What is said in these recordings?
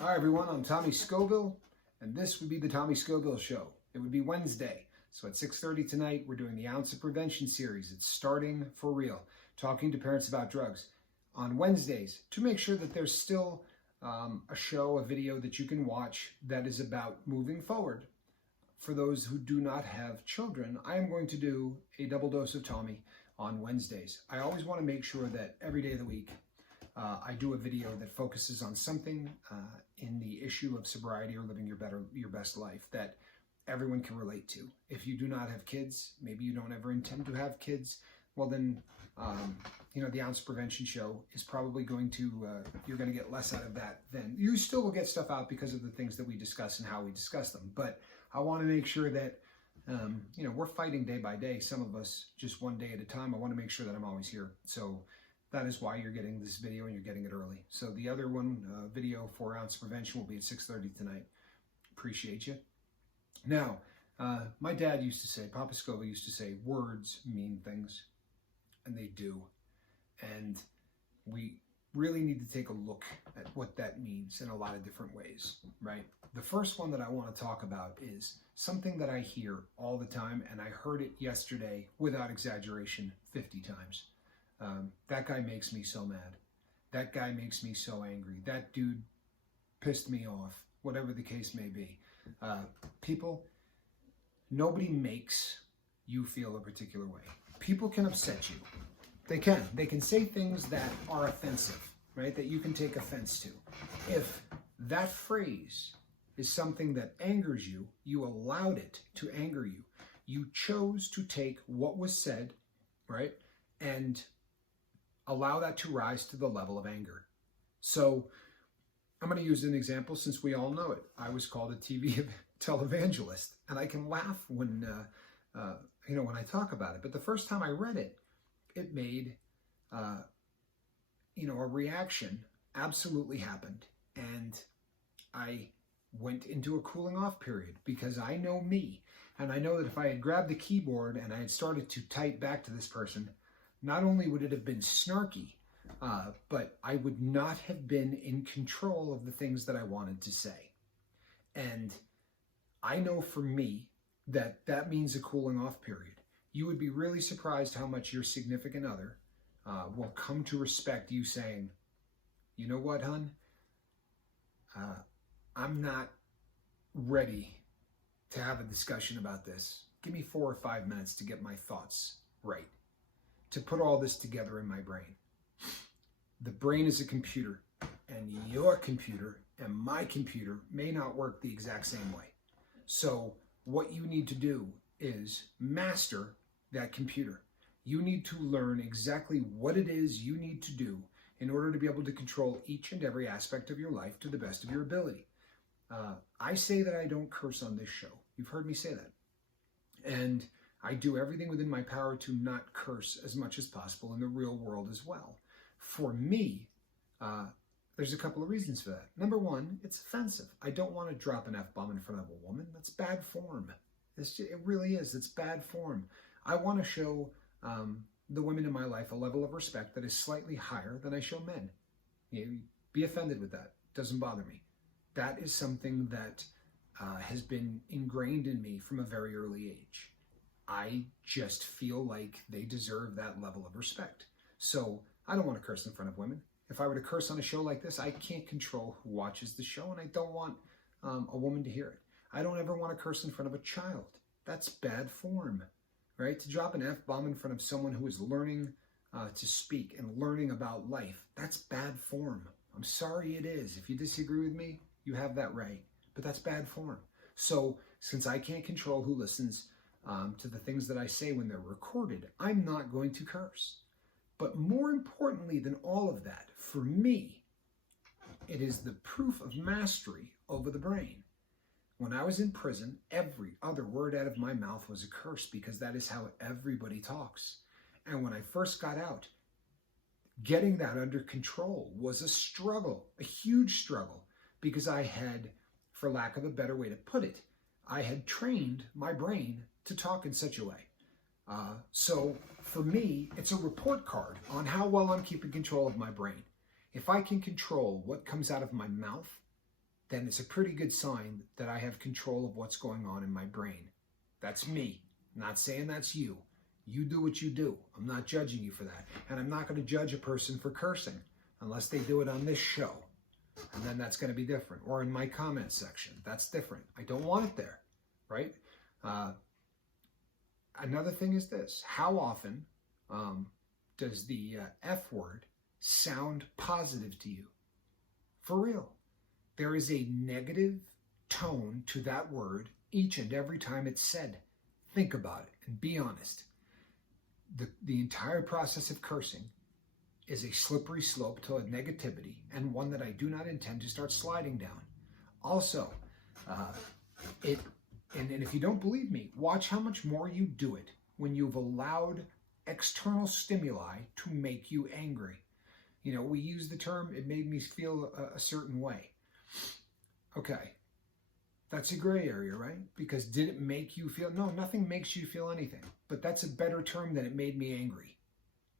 Hi everyone, I'm Tommy Scoville, and this would be the Tommy Scoville Show. It would be Wednesday, so at 6:30 tonight, we're doing the Ounce of Prevention series. It's starting for real, talking to parents about drugs. On Wednesdays, to make sure that there's still a show, a video that you can watch that is about moving forward. For those who do not have children, I am going to do a double dose of Tommy on Wednesdays. I always want to make sure that every day of the week, I do a video that focuses on something in the issue of sobriety or living your best life that everyone can relate to. If you do not have kids, maybe you don't ever intend to have kids, well then, the Ounce Prevention Show is probably going to, you're going to get less out of that than, you still will get stuff out because of the things that we discuss and how we discuss them. But I want to make sure that, we're fighting day by day, some of us just one day at a time. I want to make sure that I'm always here. So that is why you're getting this video and you're getting it early. So the other one, video for Ounce Prevention, will be at 6:30 tonight. Appreciate you. Now, my dad used to say, Papa Scoville used to say, words mean things, and they do. And we really need to take a look at what that means in a lot of different ways, right? The first one that I want to talk about is something that I hear all the time, and I heard it yesterday, without exaggeration, 50 times. That guy makes me so mad. That guy makes me so angry. That dude pissed me off, whatever the case may be. People, nobody makes you feel a particular way. People can upset you. They can. They can say things that are offensive, right? That you can take offense to. If that phrase is something that angers you, you allowed it to anger you. You chose to take what was said, right? And allow that to rise to the level of anger. So I'm going to use an example since we all know it. I was called a televangelist, and I can laugh when I talk about it. But the first time I read it, it made a reaction absolutely happened, and I went into a cooling off period because I know me, and I know that if I had grabbed the keyboard and I had started to type back to this person, not only would it have been snarky, but I would not have been in control of the things that I wanted to say. And I know for me that means a cooling off period. You would be really surprised how much your significant other will come to respect you saying, you know what, hon? I'm not ready to have a discussion about this. Give me 4 or 5 minutes to get my thoughts right, to put all this together in my brain. The brain is a computer, and your computer and my computer may not work the exact same way. So what you need to do is master that computer. You need to learn exactly what it is you need to do in order to be able to control each and every aspect of your life to the best of your ability. I say that I don't curse on this show. You've heard me say that. And I do everything within my power to not curse as much as possible in the real world as well. For me, there's a couple of reasons for that. Number one, it's offensive. I don't want to drop an F-bomb in front of a woman. That's bad form. It really is. It's bad form. I want to show the women in my life a level of respect that is slightly higher than I show men. Be offended with that. Doesn't bother me. That is something that has been ingrained in me from a very early age. I just feel like they deserve that level of respect. So I don't want to curse in front of women. If I were to curse on a show like this, I can't control who watches the show, and I don't want a woman to hear it. I don't ever want to curse in front of a child. That's bad form, right? To drop an F-bomb in front of someone who is learning to speak and learning about life, that's bad form. I'm sorry it is. If you disagree with me, you have that right, but that's bad form. So since I can't control who listens to the things that I say when they're recorded, I'm not going to curse. But more importantly than all of that, for me, it is the proof of mastery over the brain. When I was in prison, every other word out of my mouth was a curse because that is how everybody talks. And when I first got out, getting that under control was a struggle, a huge struggle, because I had, for lack of a better way to put it, I had trained my brain to talk in such a way. So for me, it's a report card on how well I'm keeping control of my brain. If I can control what comes out of my mouth, then it's a pretty good sign that I have control of what's going on in my brain. That's me. I'm not saying that's you. You do what you do. I'm not judging you for that. And I'm not going to judge a person for cursing unless they do it on this show. And then that's going to be different. Or in my comment section. That's different. I don't want it there, right? Another thing is this. How often does the F word sound positive to you? For real. There is a negative tone to that word each and every time it's said. Think about it and be honest. The entire process of cursing is a slippery slope to a negativity, and one that I do not intend to start sliding down. Also, and if you don't believe me, watch how much more you do it when you've allowed external stimuli to make you angry. You know, we use the term, it made me feel a certain way. Okay, that's a gray area, right? Because did it make you feel, no, nothing makes you feel anything, but that's a better term than it made me angry,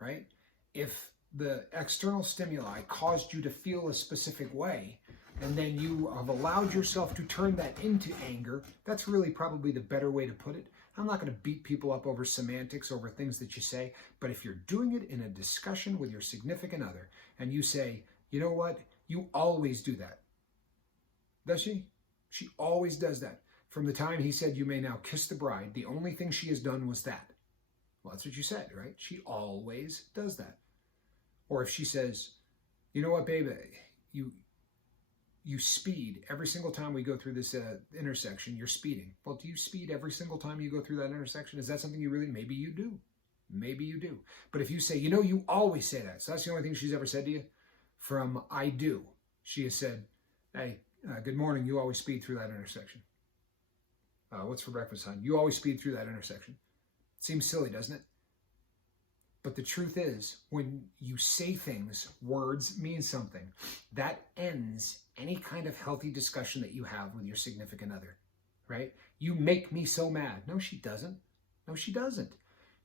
right? If the external stimuli caused you to feel a specific way, and then you have allowed yourself to turn that into anger, that's really probably the better way to put it. I'm not going to beat people up over semantics, over things that you say, but if you're doing it in a discussion with your significant other, and you say, you know what, you always do that. Does she? She always does that. From the time he said, you may now kiss the bride, the only thing she has done was that. Well, that's what you said, right? She always does that. Or if she says, you know what, baby, you speed every single time we go through this intersection, you're speeding. Well, do you speed every single time you go through that intersection? Is that something you really, maybe you do. Maybe you do. But if you say, you know, you always say that. So that's the only thing she's ever said to you. From I do, she has said, hey, good morning, you always speed through that intersection. What's for breakfast, hon? You always speed through that intersection. Seems silly, doesn't it? But the truth is, when you say things, words mean something. That ends any kind of healthy discussion that you have with your significant other, right? You make me so mad. No, she doesn't. No, she doesn't.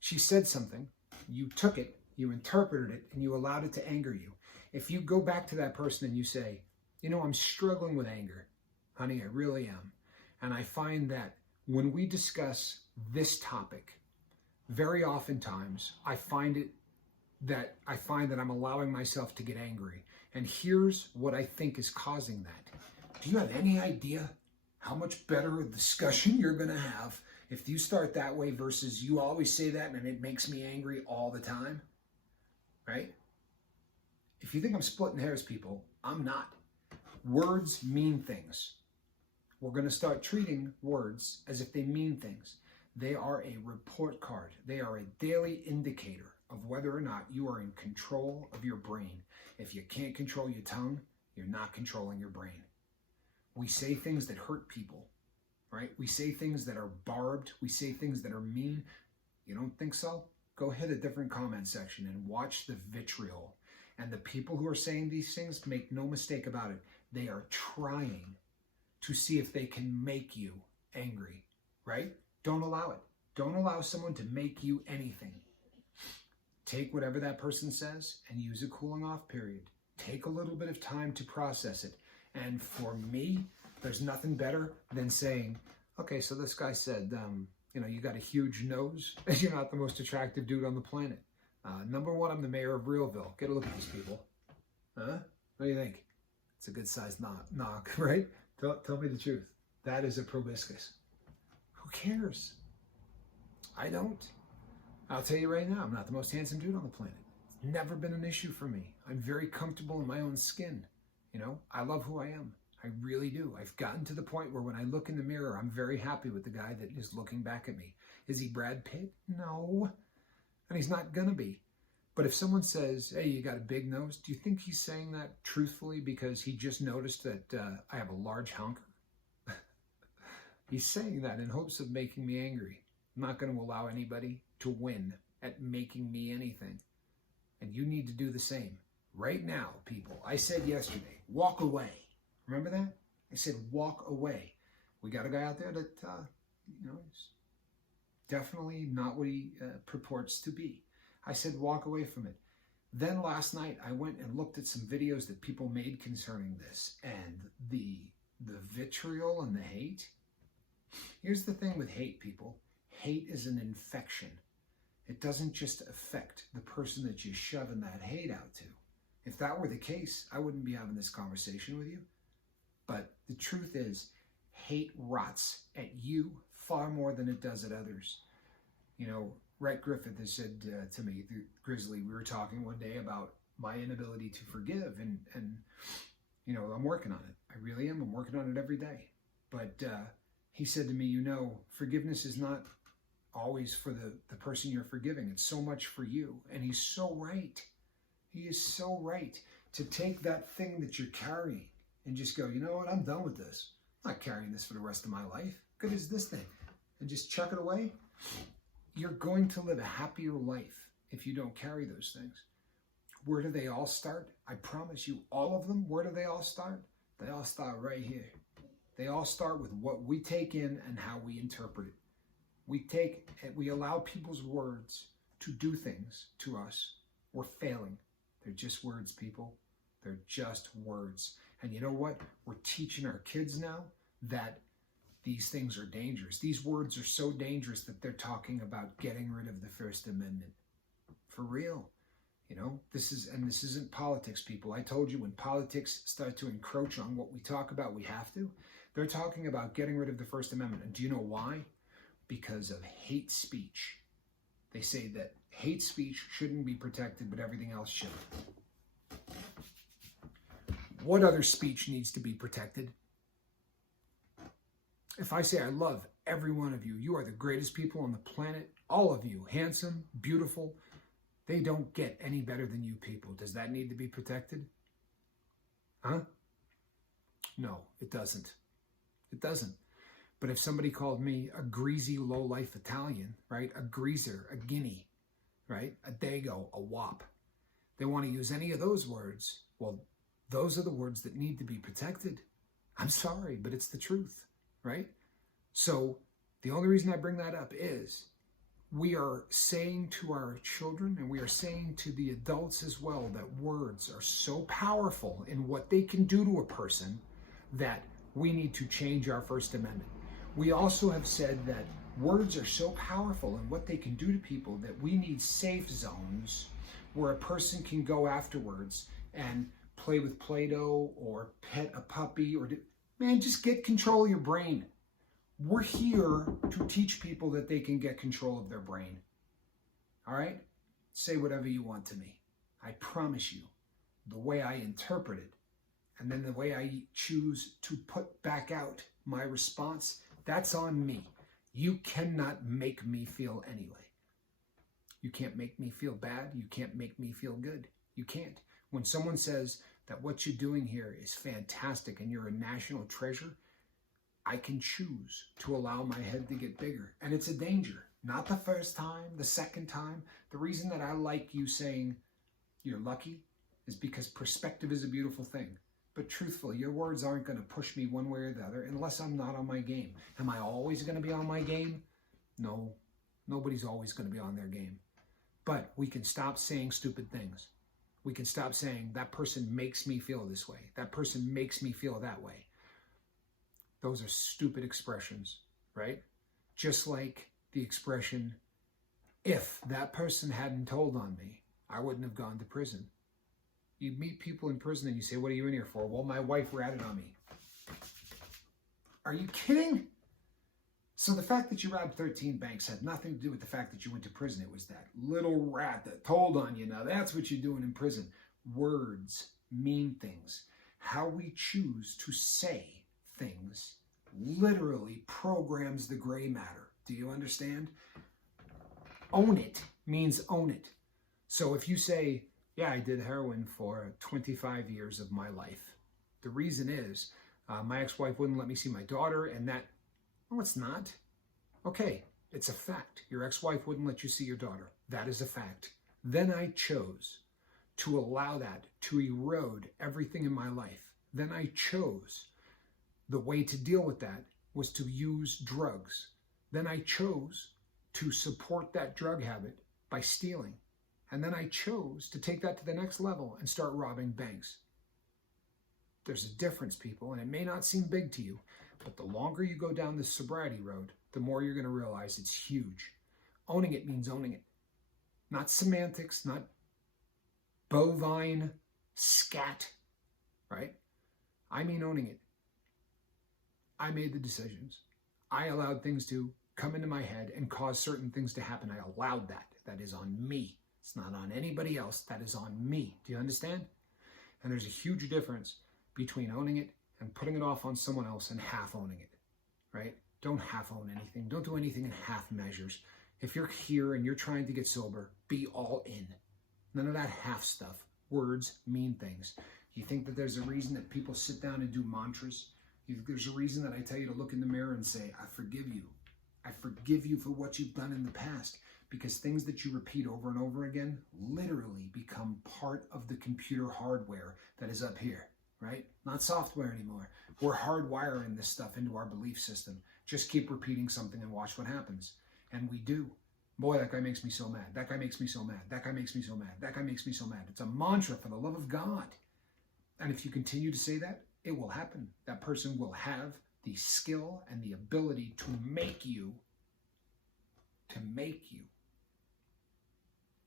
She said something, you took it, you interpreted it, and you allowed it to anger you. If you go back to that person and you say, you know, I'm struggling with anger, honey, I really am. And I find that when we discuss this topic, very oftentimes I find that I'm allowing myself to get angry. And here's what I think is causing that. Do you have any idea how much better a discussion you're going to have if you start that way versus you always say that and it makes me angry all the time? Right? If you think I'm splitting hairs, people, I'm not. Words mean things. We're going to start treating words as if they mean things. They are a report card. They are a daily indicator of whether or not you are in control of your brain. If you can't control your tongue, you're not controlling your brain. We say things that hurt people, right? We say things that are barbed. We say things that are mean. You don't think so? Go hit a different comment section and watch the vitriol. And the people who are saying these things, make no mistake about it, they are trying to see if they can make you angry, right? Don't allow it. Don't allow someone to make you anything. Take whatever that person says and use a cooling off period. Take a little bit of time to process it. And for me, there's nothing better than saying, okay, so this guy said, you know, you got a huge nose and you're not the most attractive dude on the planet. Number one, I'm the mayor of Realville. Get a look at these people. Huh? What do you think? It's a good sized knock, right? Tell me the truth. That is a proboscis. Who cares? I don't. I'll tell you right now, I'm not the most handsome dude on the planet. It's never been an issue for me. I'm very comfortable in my own skin. You know, I love who I am. I really do. I've gotten to the point where when I look in the mirror, I'm very happy with the guy that is looking back at me. Is he Brad Pitt? No. And he's not gonna be. But if someone says, hey, you got a big nose, do you think he's saying that truthfully because he just noticed that I have a large honker? He's saying that in hopes of making me angry. I'm not going to allow anybody to win at making me anything. And you need to do the same. Right now, people, I said yesterday, walk away. Remember that? I said walk away. We got a guy out there that, you know, is definitely not what he purports to be. I said walk away from it. Then last night, I went and looked at some videos that people made concerning this. And the the vitriol and the hate. Here's the thing with hate, people. Hate is an infection. It doesn't just affect the person that you're shoving that hate out to. If that were the case, I wouldn't be having this conversation with you. But the truth is, hate rots at you far more than it does at others. You know, Rhett Griffith has said to me, the Grizzly, we were talking one day about my inability to forgive, and you know, I'm working on it. I really am. I'm working on it every day. But he said to me, you know, forgiveness is not always for the person you're forgiving. It's so much for you. And he's so right. He is so right to take that thing that you're carrying and just go, you know what, I'm done with this. I'm not carrying this for the rest of my life. Good as this thing. And just chuck it away. You're going to live a happier life if you don't carry those things. Where do they all start? I promise you, all of them, where do they all start? They all start right here. They all start with what we take in and how we interpret it. We allow people's words to do things to us. We're failing. They're just words, people. They're just words. And you know what? We're teaching our kids now that these things are dangerous. These words are so dangerous that they're talking about getting rid of the First Amendment. For real. You know, this isn't politics, people. I told you when politics start to encroach on what we talk about, we have to. They're talking about getting rid of the First Amendment. And do you know why? Because of hate speech. They say that hate speech shouldn't be protected, but everything else should. What other speech needs to be protected? If I say I love every one of you, you are the greatest people on the planet, all of you, handsome, beautiful, they don't get any better than you people. Does that need to be protected? Huh? No, it doesn't. It doesn't. But if somebody called me a greasy, low-life Italian, right? A greaser, a guinea, right? A dago, a wop. They want to use any of those words. Well, those are the words that need to be protected. I'm sorry, but it's the truth, right? So the only reason I bring that up is we are saying to our children, and we are saying to the adults as well, that words are so powerful in what they can do to a person that we need to change our First Amendment. We also have said that words are so powerful in what they can do to people that we need safe zones where a person can go afterwards and play with Play-Doh or pet a puppy or man, just get control of your brain. We're here to teach people that they can get control of their brain. All right? Say whatever you want to me. I promise you, the way I interpret it, and then the way I choose to put back out my response, that's on me. You cannot make me feel any way. You can't make me feel bad. You can't make me feel good. You can't. When someone says that what you're doing here is fantastic and you're a national treasure, I can choose to allow my head to get bigger. And it's a danger. Not the first time, the second time. The reason that I like you saying you're lucky is because perspective is a beautiful thing. But truthfully, your words aren't going to push me one way or the other unless I'm not on my game. Am I always going to be on my game? No, nobody's always going to be on their game. But we can stop saying stupid things. We can stop saying that person makes me feel this way. That person makes me feel that way. Those are stupid expressions, right? Just like the expression, if that person hadn't told on me, I wouldn't have gone to prison. You meet people in prison and you say, what are you in here for? Well, my wife ratted on me. Are you kidding? So the fact that you robbed 13 banks had nothing to do with the fact that you went to prison. It was that little rat that told on you. Now that's what you're doing in prison. Words mean things. How we choose to say things literally programs the gray matter. Do you understand? Own it means own it. So if you say, yeah, I did heroin for 25 years of my life. The reason is my ex-wife wouldn't let me see my daughter, and that, no, it's not. Okay, it's a fact. Your ex-wife wouldn't let you see your daughter. That is a fact. Then I chose to allow that to erode everything in my life. Then I chose the way to deal with that was to use drugs. Then I chose to support that drug habit by stealing. And then I chose to take that to the next level and start robbing banks. There's a difference, people, and it may not seem big to you, but the longer you go down this sobriety road, the more you're going to realize it's huge. Owning it means owning it. Not semantics, not bovine scat, right? I mean owning it. I made the decisions. I allowed things to come into my head and cause certain things to happen. I allowed that. That is on me. It's not on anybody else. That is on me. Do you understand? And there's a huge difference between owning it and putting it off on someone else and half owning it, right? Don't half own anything. Don't do anything in half measures. If you're here and you're trying to get sober, be all in. None of that half stuff. Words mean things. You think that there's a reason that people sit down and do mantras? You think there's a reason that I tell you to look in the mirror and say, I forgive you. I forgive you for what you've done in the past. Because things that you repeat over and over again literally become part of the computer hardware that is up here, right? Not software anymore. We're hardwiring this stuff into our belief system. Just keep repeating something and watch what happens. And we do. Boy, that guy makes me so mad. That guy makes me so mad. That guy makes me so mad. That guy makes me so mad. It's a mantra, for the love of God. And if you continue to say that, it will happen. That person will have the skill and the ability to make you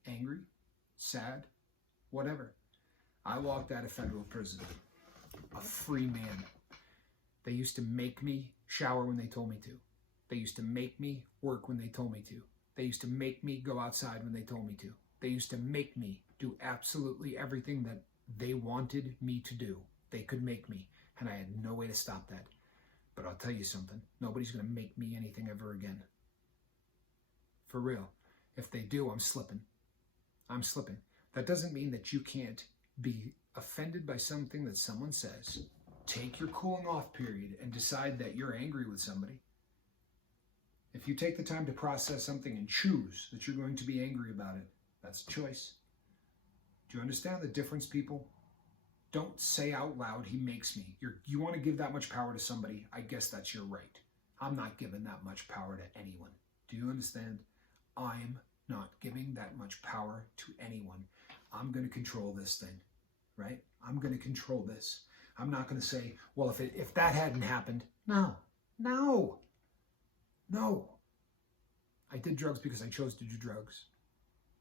angry, sad, whatever. I walked out of federal prison a free man. They used to make me shower when they told me to. They used to make me work when they told me to. They used to make me go outside when they told me to. They used to make me do absolutely everything that they wanted me to do. They could make me, and I had no way to stop that. But I'll tell you something, nobody's going to make me anything ever again. For real. If they do, I'm slipping. I'm slipping. That doesn't mean that you can't be offended by something that someone says. Take your cooling off period and decide that you're angry with somebody. If you take the time to process something and choose that you're going to be angry about it, that's a choice. Do you understand the difference, people? Don't say out loud, he makes me. You want to give that much power to somebody, I guess that's your right. I'm not giving that much power to anyone. Do you understand? I'm not giving that much power to anyone. I'm going to control this thing, right? I'm going to control this. I'm not going to say, well, if that hadn't happened, no. I did drugs because I chose to do drugs.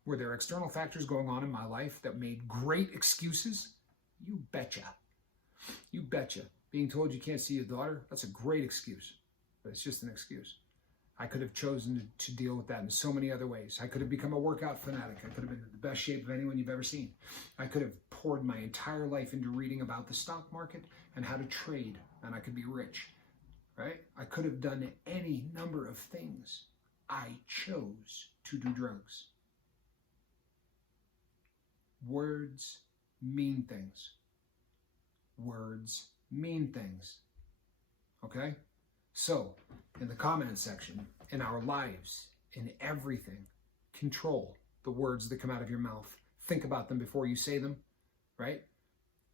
Were there external factors going on in my life that made great excuses? You betcha. You betcha. Being told you can't see your daughter, that's a great excuse. But it's just an excuse. I could have chosen to deal with that in so many other ways. I could have become a workout fanatic. I could have been in the best shape of anyone you've ever seen. I could have poured my entire life into reading about the stock market and how to trade, and I could be rich, right? I could have done any number of things. I chose to do drugs. Words mean things. Words mean things. Okay? So, in the comment section, in our lives, in everything, control the words that come out of your mouth. Think about them before you say them, right?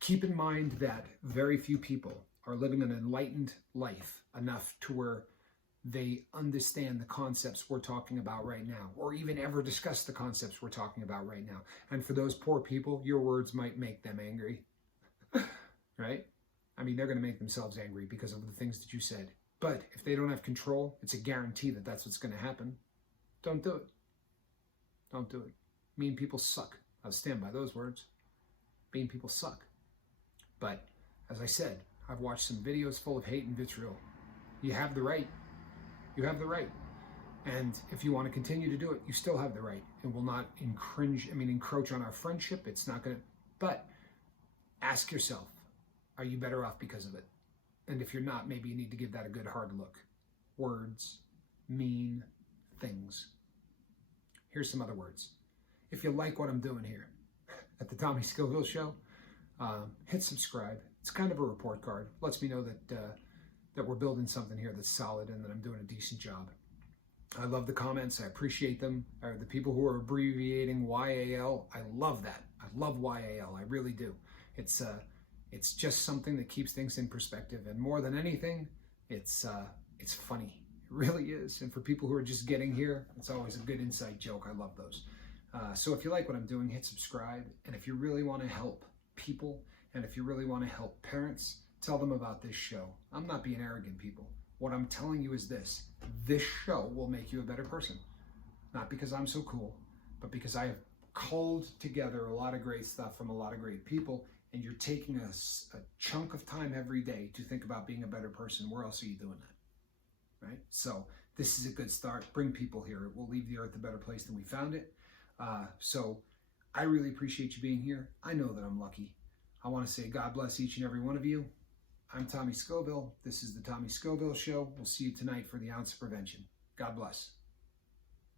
Keep in mind that very few people are living an enlightened life enough to where they understand the concepts we're talking about right now, or even ever discuss the concepts we're talking about right now. And for those poor people, your words might make them angry, right? I mean, they're going to make themselves angry because of the things that you said. But if they don't have control, it's a guarantee that that's what's going to happen. Don't do it. Don't do it. Mean people suck. I'll stand by those words. Mean people suck. But as I said, I've watched some videos full of hate and vitriol. You have the right. You have the right. And if you want to continue to do it, you still have the right. It will not encroach on our friendship. It's not going to, but ask yourself, are you better off because of it? And if you're not, maybe you need to give that a good hard look. Words mean things. Here's some other words. If you like what I'm doing here at the Tommy Scoville Show, hit subscribe. It's kind of a report card. Lets me know that we're building something here that's solid and that I'm doing a decent job. I love the comments. I appreciate them. The people who are abbreviating YAL, I love that. I love YAL. I really do. It's just something that keeps things in perspective. And more than anything, it's funny. It really is. And for people who are just getting here, it's always a good inside joke. I love those. So if you like what I'm doing, hit subscribe. And if you really want to help people And if you really want to help parents, tell them about this show. I'm not being arrogant, people. What I'm telling you is this show will make you a better person. Not because I'm so cool, but because I have culled together a lot of great stuff from a lot of great people, and you're taking a chunk of time every day to think about being a better person. Where else are you doing that? Right? So this is a good start. Bring people here. It will leave the earth a better place than we found it. So I really appreciate you being here. I know that I'm lucky. I want to say God bless each and every one of you. I'm Tommy Scoville. This is the Tommy Scoville Show. We'll see you tonight for the Ounce of Prevention. God bless.